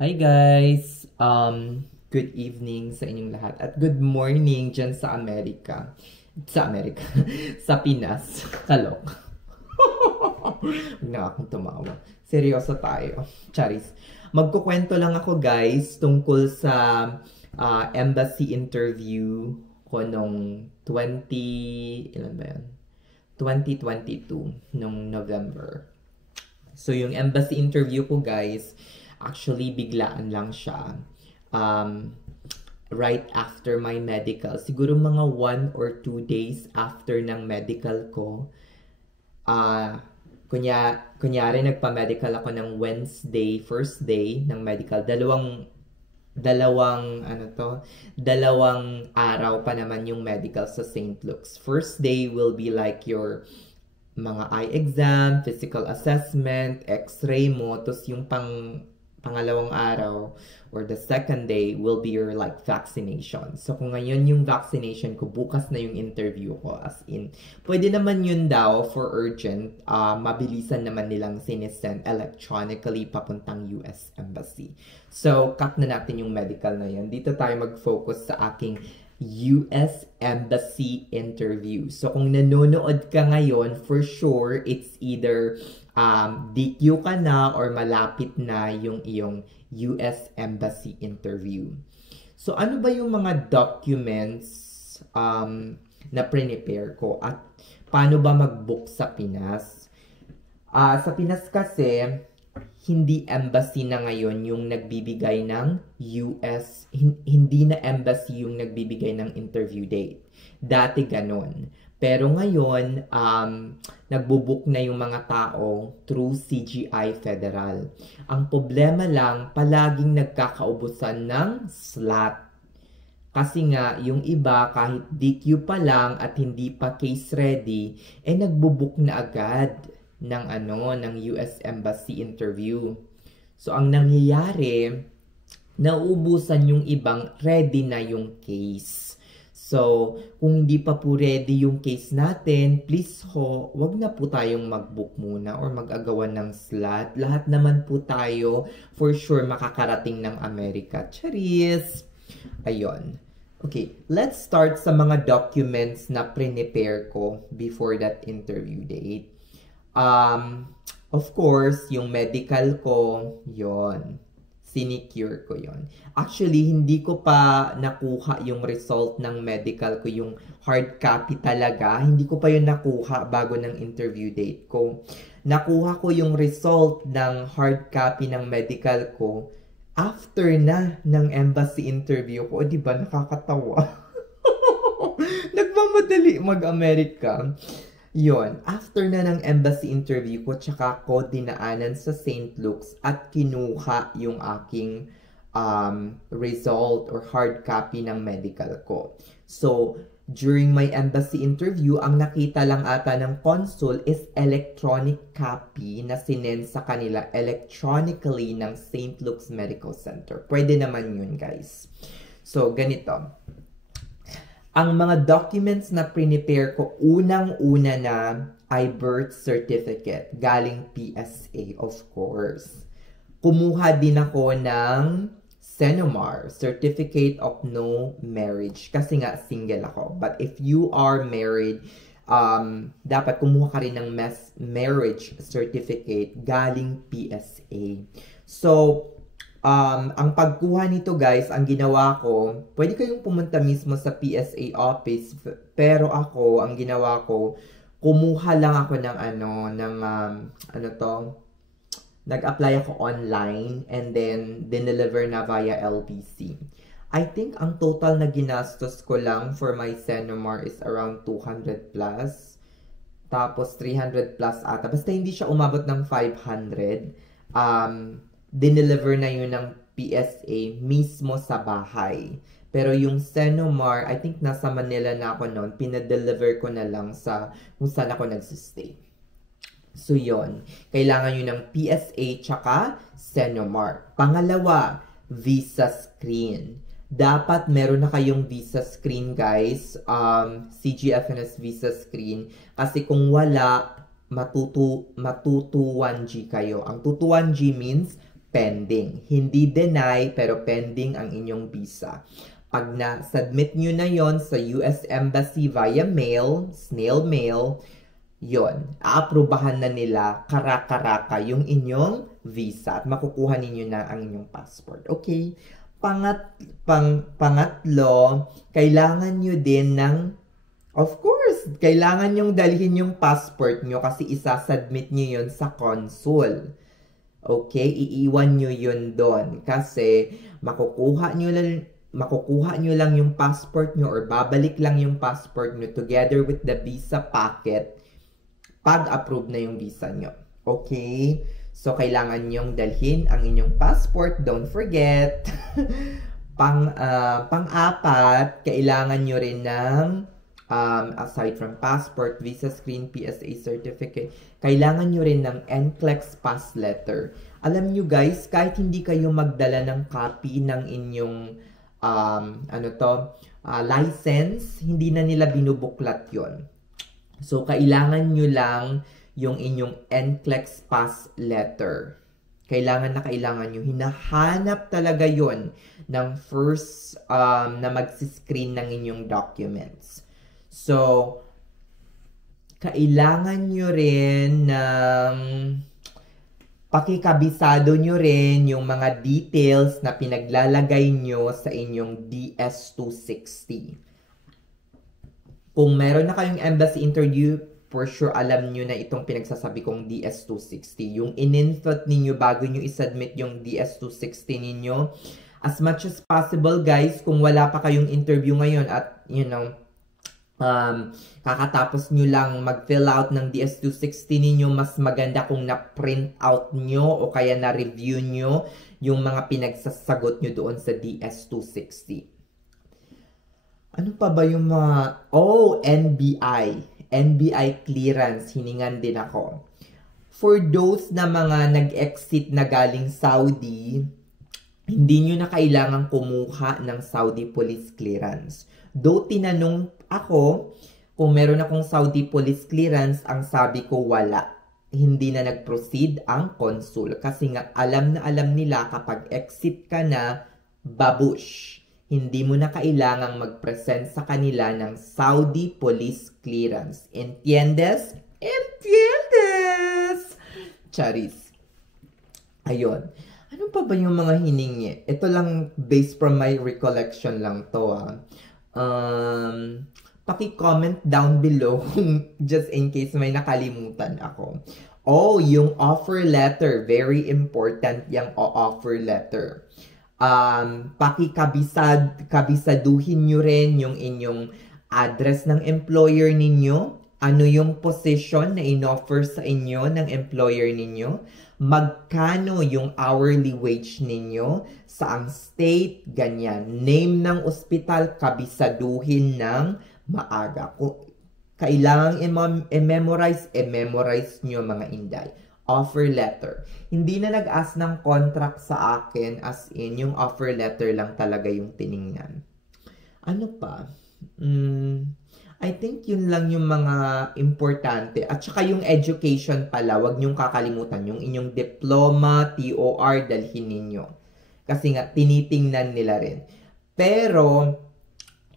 Hi guys! Good evening sa inyong lahat at good morning dyan sa Amerika. Sa Amerika. Sa Pinas. Kalok. Huwag na akong tumawa. Seryoso tayo. Charis. Magkukwento lang ako guys tungkol sa embassy interview ko nung ilan ba yan? 2022, nung November. So, yung embassy interview ko, guys, actually, biglaan lang siya. Right after my medical. Siguro mga 1 or 2 days after ng medical ko. Kunyari, nagpa-medical ako ng Wednesday, first day ng medical. Dalawang araw pa naman yung medical sa St. Luke's. First day will be like your mga eye exam, physical assessment, x-ray mo, tapos yung pangalawang araw or the second day will be your like vaccination. So kung ngayon yung vaccination ko, bukas na yung interview ko, as in. Pwede naman yun daw for urgent, mabilisan naman nilang sinesend electronically papuntang US Embassy. So cut na natin yung medical na yun. Dito tayo mag-focus sa aking US Embassy interview. So kung nanonood ka ngayon, for sure, it's either DQ ka na or malapit na yung iyong US Embassy interview. So ano ba yung mga documents na prepare ko at paano ba mag-book sa Pinas? Sa Pinas kasi, hindi embassy na ngayon yung nagbibigay ng US, hindi na embassy yung nagbibigay ng interview date. Dati ganon. Pero ngayon, nagbubook na yung mga tao through CGI Federal. Ang problema lang, palaging nagkakaubusan ng slot. Kasi nga, yung iba, kahit DQ pa lang at hindi pa case ready, nagbubook na agad ng US Embassy interview. So, ang nangyayari, nauubusan yung ibang ready na yung case. So, kung hindi pa po ready yung case natin, please wag na po tayong mag-book muna or mag-agawan ng slot. Lahat naman po tayo, for sure, makakarating ng Amerika. Charis! Ayun. Okay, let's start sa mga documents na prepare ko before that interview date. Of course, yung medical ko, yon, sinecure ko yon. Actually, hindi ko pa nakuha yung result ng medical ko, yung hard copy talaga. Hindi ko pa yun nakuha bago ng interview date ko. Nakuha ko yung result ng hard copy ng medical ko after na ng embassy interview ko. O, diba, nakakatawa. Nagmamadali mag-Amerika. Yon, after na ng embassy interview ko, tsaka ko dinaanan sa St. Luke's at kinuha yung aking result or hard copy ng medical ko. So, during my embassy interview, ang nakita lang ata ng consul is electronic copy na sinend sa kanila electronically ng St. Luke's Medical Center. Pwede naman yun, guys. So, ganito. Ang mga documents na prepare ko, unang-una na ay birth certificate, galing PSA, of course. Kumuha din ako ng CENOMAR, Certificate of No Marriage, kasi nga single ako. But if you are married, dapat kumuha ka rin ng marriage certificate galing PSA. So, ang pagkuha nito guys, ang ginawa ko, pwede kayong pumunta mismo sa PSA office, pero ako, ang ginawa ko, kumuha lang ako ng nag-apply ako online and then dineliver na via LBC. I think ang total na ginastos ko lang for my CENOMAR is around 200 plus. Tapos 300 plus ata. Basta hindi siya umabot ng 500. Dineliver na yun ng PSA mismo sa bahay. Pero yung CENOMAR, I think nasa Manila na ako noon, pinadeliver ko na lang sa kung saan ako nagsistay. So yon, kailangan yun ng PSA tsaka CENOMAR. Pangalawa, visa screen. Dapat meron na kayong visa screen guys, CGFNS visa screen. Kasi kung wala, matutu 1G kayo. Ang tutu 1G means pending. Hindi deny, pero pending ang inyong visa. Pag na-submit nyo na yon sa US Embassy via mail, snail mail, yon, aaprubahan na nila kara-karaka yung inyong visa at makukuha ninyo na ang inyong passport. Okay? Pangatlo, kailangan nyo din ng, of course, kailangan nyong dalhin yung passport nyo kasi isasubmit nyo yun sa consul. Okay? Iiwan nyo yun doon kasi makukuha nyo lang yung passport nyo or babalik lang yung passport nyo together with the visa packet pag-approve na yung visa nyo. Okay? So, kailangan nyong dalhin ang inyong passport. Don't forget. Pang-apat, kailangan nyo rin ng, aside from passport, visa screen, PSA certificate, kailangan nyo rin ng NCLEX pass letter. Alam nyo guys, kahit hindi kayo magdala ng copy ng inyong license, hindi na nila binubuklat yon. So, kailangan nyo lang yung inyong NCLEX pass letter. Kailangan nyo. Hinahanap talaga yon ng first na magsiscreen ng inyong documents. So, kailangan nyo rin ng pakikabisado nyo rin yung mga details na pinaglalagay nyo sa inyong DS-260. Kung meron na kayong embassy interview, for sure alam nyo na itong pinagsasabi kong DS-260. Yung in-input ninyo bago nyo isubmit yung DS-260 ninyo. As much as possible guys, kung wala pa kayong interview ngayon at kakatapos nyo lang mag-fill out ng DS-260 ninyo, mas maganda kung na-print out nyo o kaya na-review nyo yung mga pinagsasagot nyo doon sa DS-260. Ano pa ba yung mga... Oh, NBI clearance, hiningan din ako. For those na mga nag-exit na galing Saudi, hindi nyo na kailangan kumuha ng Saudi police clearance. Though tinanong ako, kung meron akong Saudi police clearance, ang sabi ko wala. Hindi na nag-proceed ang consul. Kasi nga alam na alam nila kapag exit ka na, babush. Hindi mo na kailangang mag-present sa kanila ng Saudi police clearance. Entiendes? Entiendes! Charis. Ayun. Ano pa ba yung mga hiningi? Ito lang based from my recollection lang to paki-comment down below just in case may nakalimutan ako. Oh, yung offer letter. Very important yung offer letter. Kabisaduhin nyo rin yung inyong address ng employer ninyo. Ano yung position na in-offer sa inyo ng employer ninyo? Magkano yung hourly wage ninyo? Saang state? Ganyan. Name ng ospital, kabisaduhin ng maaga. Kung kailangang i-memorize nyo mga inday. Offer letter. Hindi na nag-ask ng contract sa akin, as in, yung offer letter lang talaga yung tiningnan. Ano pa? I think yun lang yung mga importante. At saka yung education pala, wag niyong kakalimutan. Yung inyong diploma, TOR, dalhin ninyo. Kasi nga, tinitingnan nila rin. Pero,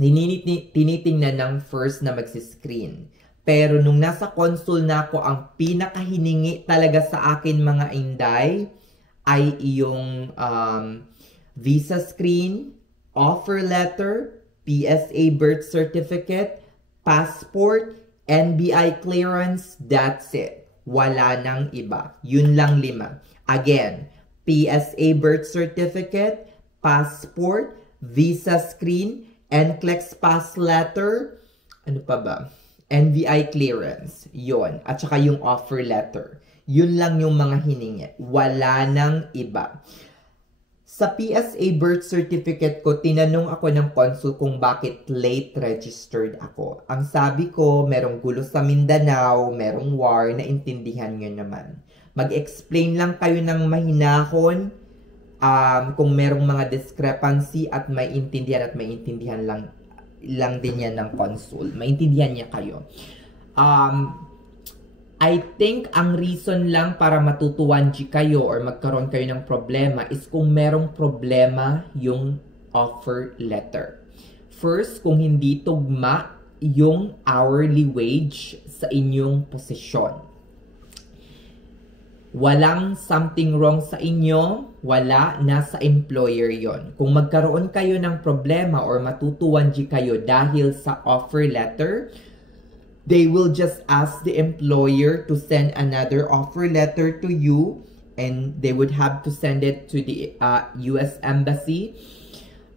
tinitingnan ng first na magsiscreen. Pero nung nasa consul na ako, ang pinakahiningi talaga sa akin mga inday ay yung visa screen, offer letter, PSA birth certificate, passport, NBI clearance, that's it. Wala nang iba. Yun lang 5. Again, PSA birth certificate, passport, visa screen, NCLEX pass letter, ano pa ba? NBI clearance, yon. At saka yung offer letter. Yun lang yung mga hiningi. Wala nang iba. Sa PSA birth certificate ko, tinanong ako ng consul kung bakit late registered ako. Ang sabi ko, merong gulo sa Mindanao, merong war, naintindihan nyo naman. Mag-explain lang kayo ng mahinahon kung merong mga discrepancy at may intindihan lang din yan ng consul. Maintindihan niya kayo. I think ang reason lang para matutuwan kayo or magkaroon kayo ng problema is kung merong problema yung offer letter. First, kung hindi tugma yung hourly wage sa inyong posisyon. Walang something wrong sa inyo, wala, nasa employer yon. Kung magkaroon kayo ng problema or matutuwan kayo dahil sa offer letter, they will just ask the employer to send another offer letter to you and they would have to send it to the US Embassy.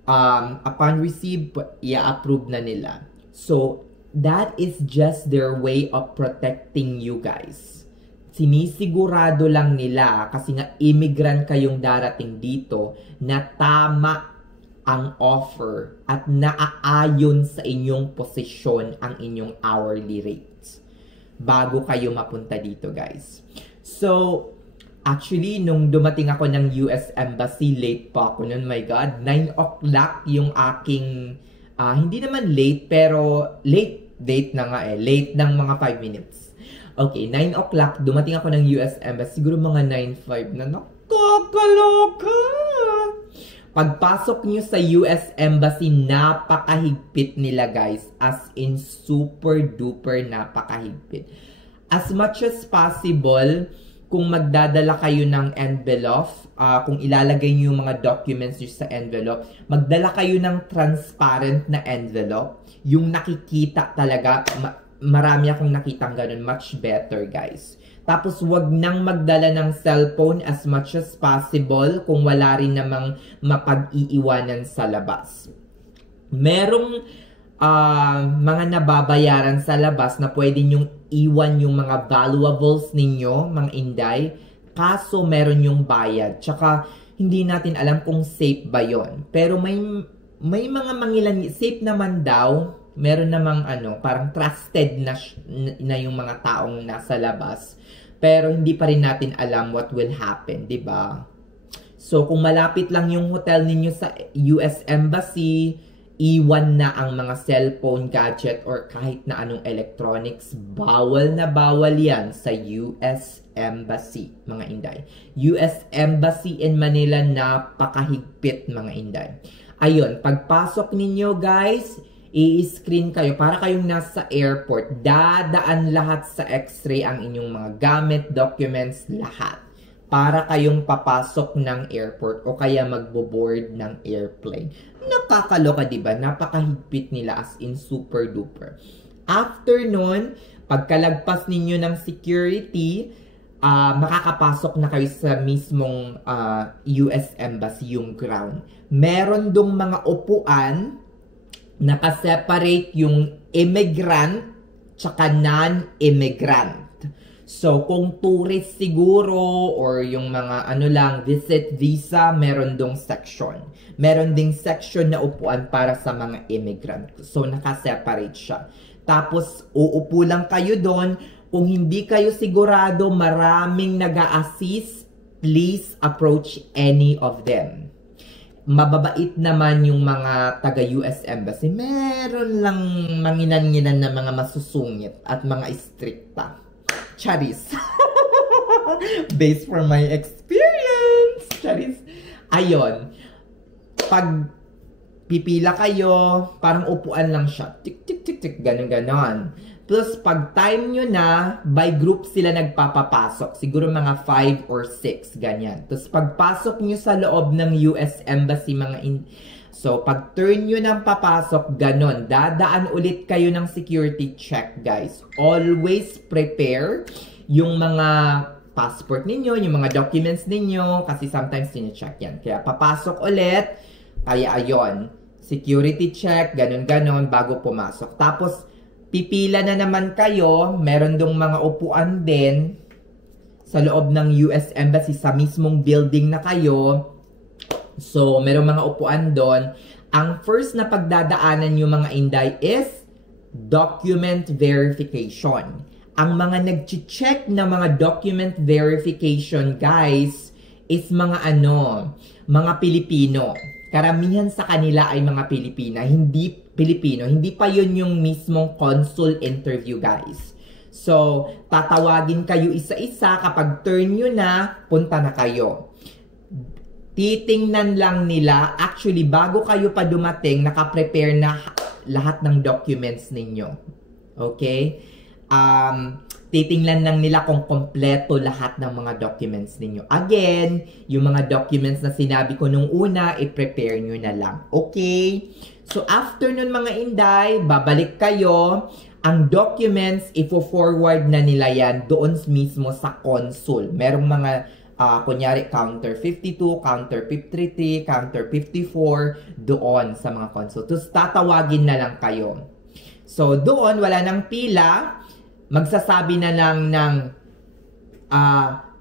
Upon receive, i-approve na nila. So, that is just their way of protecting you guys. Sinisigurado lang nila kasi nga immigrant kayong darating dito na tama ang offer at naaayon sa inyong posisyon ang inyong hourly rates bago kayo mapunta dito guys. So, actually, nung dumating ako ng US Embassy, late pa ako nun, my God. 9 o'clock yung aking, hindi naman late, pero late na nga eh. Late ng mga 5 minutes. Okay, 9 o'clock, dumating ako ng US Embassy, siguro mga 9:05 na, nakakaloka! Pagpasok nyo sa US Embassy, napakahigpit nila guys. As in, super duper napakahigpit. As much as possible, kung magdadala kayo ng envelope, kung ilalagay nyo yung mga documents nyo sa envelope, magdala kayo ng transparent na envelope. Yung nakikita talaga, marami akong nakitang ganun, much better guys. Tapos wag nang magdala ng cellphone as much as possible kung wala rin namang mapag-iiwanan sa labas. Merong mga nababayaran sa labas na pwede nyong iwan yung mga valuables ninyo, mga inday, kaso meron yung bayad. Tsaka hindi natin alam kung safe ba yon. Pero may mga mangilan, safe naman daw. Meron namang parang trusted na yung mga taong nasa labas. Pero hindi pa rin natin alam what will happen, di ba? So, kung malapit lang yung hotel ninyo sa US Embassy, iwan na ang mga cellphone, gadget, or kahit na anong electronics. Bawal na bawal yan sa US Embassy, mga inday. US Embassy in Manila, napakahigpit, mga inday. Ayun, pagpasok ninyo, guys, i-screen kayo para kayong nasa airport. Dadaan lahat sa x-ray ang inyong mga gamit, documents, lahat. Para kayong papasok ng airport o kaya magbo-board ng airplane. Nakakaloka, diba? Napakahigpit nila, as in super duper. After nun, pagkalagpas ninyo ng security, makakapasok na kayo sa mismong US Embassy, yung ground. Meron dong mga upuan, nakaseparate yung immigrant tsaka non-immigrant. So, kung tourist siguro or yung mga visit visa, meron dong section. Meron ding section na upuan para sa mga immigrant. So, nakaseparate siya. Tapos, uupo lang kayo doon. Kung hindi kayo sigurado, maraming nag-a-assist, please approach any of them. Mababait naman yung mga taga-US Embassy. Meron lang manginan-nginan na mga masusungit at mga stricta. Charis. Based from my experience. Charis. Ayon. Pag pipila kayo, parang upuan lang siya. Tik, tik, tik, tik. Ganon, ganon. Plus, pag time nyo na, by group sila nagpapapasok. Siguro mga 5 or 6, ganyan. Tapos, pagpasok nyo sa loob ng US Embassy, so, pag turn nyo ng papasok, ganon. Dadaan ulit kayo ng security check, guys. Always prepare yung mga passport ninyo, yung mga documents ninyo, kasi sometimes tine-check yan. Kaya, papasok ulit. Kaya, ayon. Security check, ganon-ganon, bago pumasok. Tapos, pipila na naman kayo, meron dong mga upuan din sa loob ng US Embassy sa mismong building na kayo. So, meron mga upuan doon. Ang first na pagdadaanan yung mga inday is document verification. Ang mga nag-check na mga document verification, guys, is mga mga Pilipino. Karamihan sa kanila ay mga Pilipino, hindi pa yun yung mismong consul interview, guys. So, tatawagin kayo isa-isa. Kapag turn nyo na, punta na kayo. Titingnan lang nila, actually, bago kayo pa dumating, nakaprepare na lahat ng documents ninyo. Okay? Titingnan lang nila kung kompleto lahat ng mga documents ninyo. Again, yung mga documents na sinabi ko nung una, i-prepare nyo na lang. Okay? So, after nun mga Inday, babalik kayo. Ang documents, ifo-forward na nila yan doon mismo sa console. Merong mga, kunyari, counter 52, counter 53, counter 54, doon sa mga console. Tapos, tatawagin na lang kayo. So, doon, wala nang pila. Magsasabi na lang ng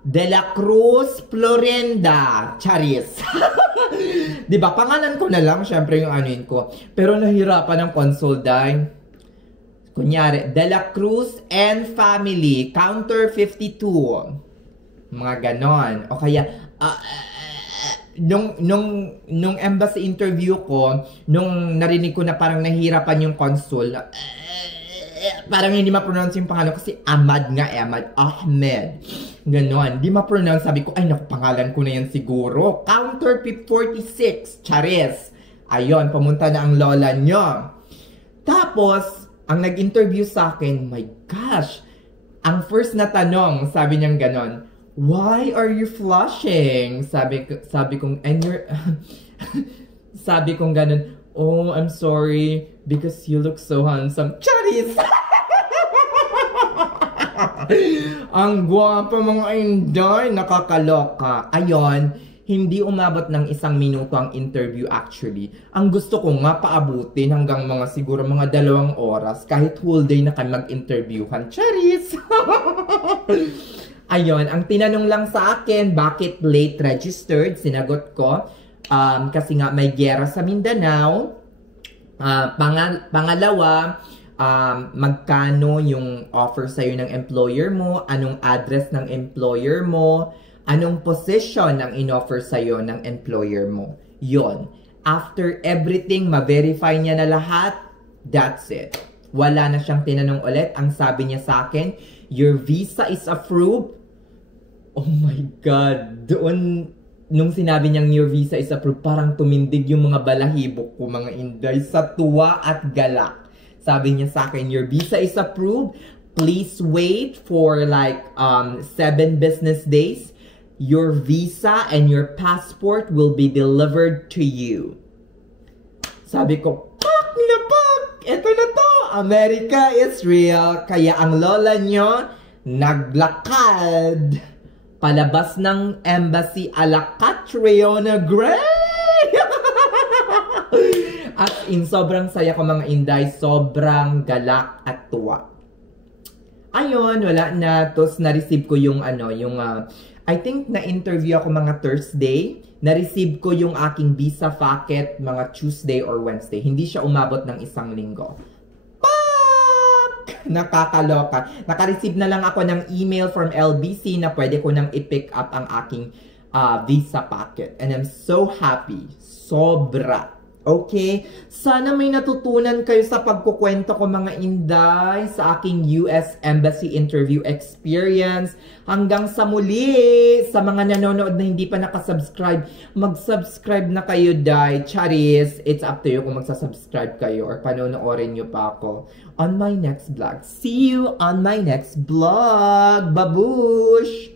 De La Cruz Florenda. Charis. Diba? Pangalan ko na lang, syempre yung anuin ko. Pero nahirapan ng console, dahil kunyari, De La Cruz and Family, counter 52. Mga ganon. O kaya, nung embassy interview ko, nung narinig ko na parang nahirapan yung console, parang hindi ma-pronounce yung pangalan kasi Ahmad. Ganon. Di ma-pronounce. Sabi ko, ay naku, pangalan ko na yan siguro. Counter 46. Charis. Ayun, pumunta na ang lola nyo. Tapos, ang nag-interview sa akin, my gosh, ang first na tanong, sabi niyang ganon, why are you flushing? Sabi kong, and you're, sabi kong ganon, oh, I'm sorry, because you look so handsome. Charis! Ang gwapo mga Inday, nakakaloka. Ayon, hindi umabot ng 1 minuto ang interview actually. Ang gusto ko nga paabutin hanggang mga siguro mga 2 oras, kahit whole day na kami mag-interviewhan. Charis! Ayon, ang tinanong lang sa akin, bakit late registered? Sinagot ko, kasi nga may giyera sa Mindanao. Pangalawa, magkano yung offer sa'yo ng employer mo, anong address ng employer mo, anong position ang in-offer sa'yo ng employer mo. Yon. After everything, ma-verify niya na lahat, that's it. Wala na siyang tinanong ulit. Ang sabi niya sa akin, your visa is approved. Oh my God. Doon, nung sinabi niyang your visa is approved, parang tumindig yung mga balahibok ko, mga Inday, sa tuwa at galak. Sabi niya sa akin, your visa is approved. Please wait for like 7 business days. Your visa and your passport will be delivered to you. Sabi ko, pak na pak! Ito na to! America is real. Kaya ang lola nyo, naglakad palabas ng embassy ala Catriona Gray! At in sobrang saya ko mga Inday, sobrang galak at tuwa. Ayun, wala na. Tapos na-receive ko yung I think na-interview ako mga Thursday. Na-receive ko yung aking visa packet mga Tuesday or Wednesday. Hindi siya umabot ng 1 linggo. Pak! Nakakaloka. Naka-receive na lang ako ng email from LBC na pwede ko nang i-pick up ang aking visa packet. And I'm so happy. Sobra. Okay? Sana may natutunan kayo sa pagkukwento ko mga Inday sa aking US Embassy interview experience. Hanggang sa muli, sa mga nanonood na hindi pa nakasubscribe, mag-subscribe na kayo, Day. Charis, it's up to you kung magsasubscribe kayo or panonoorin nyo pa ako on my next vlog. See you on my next vlog. Babush!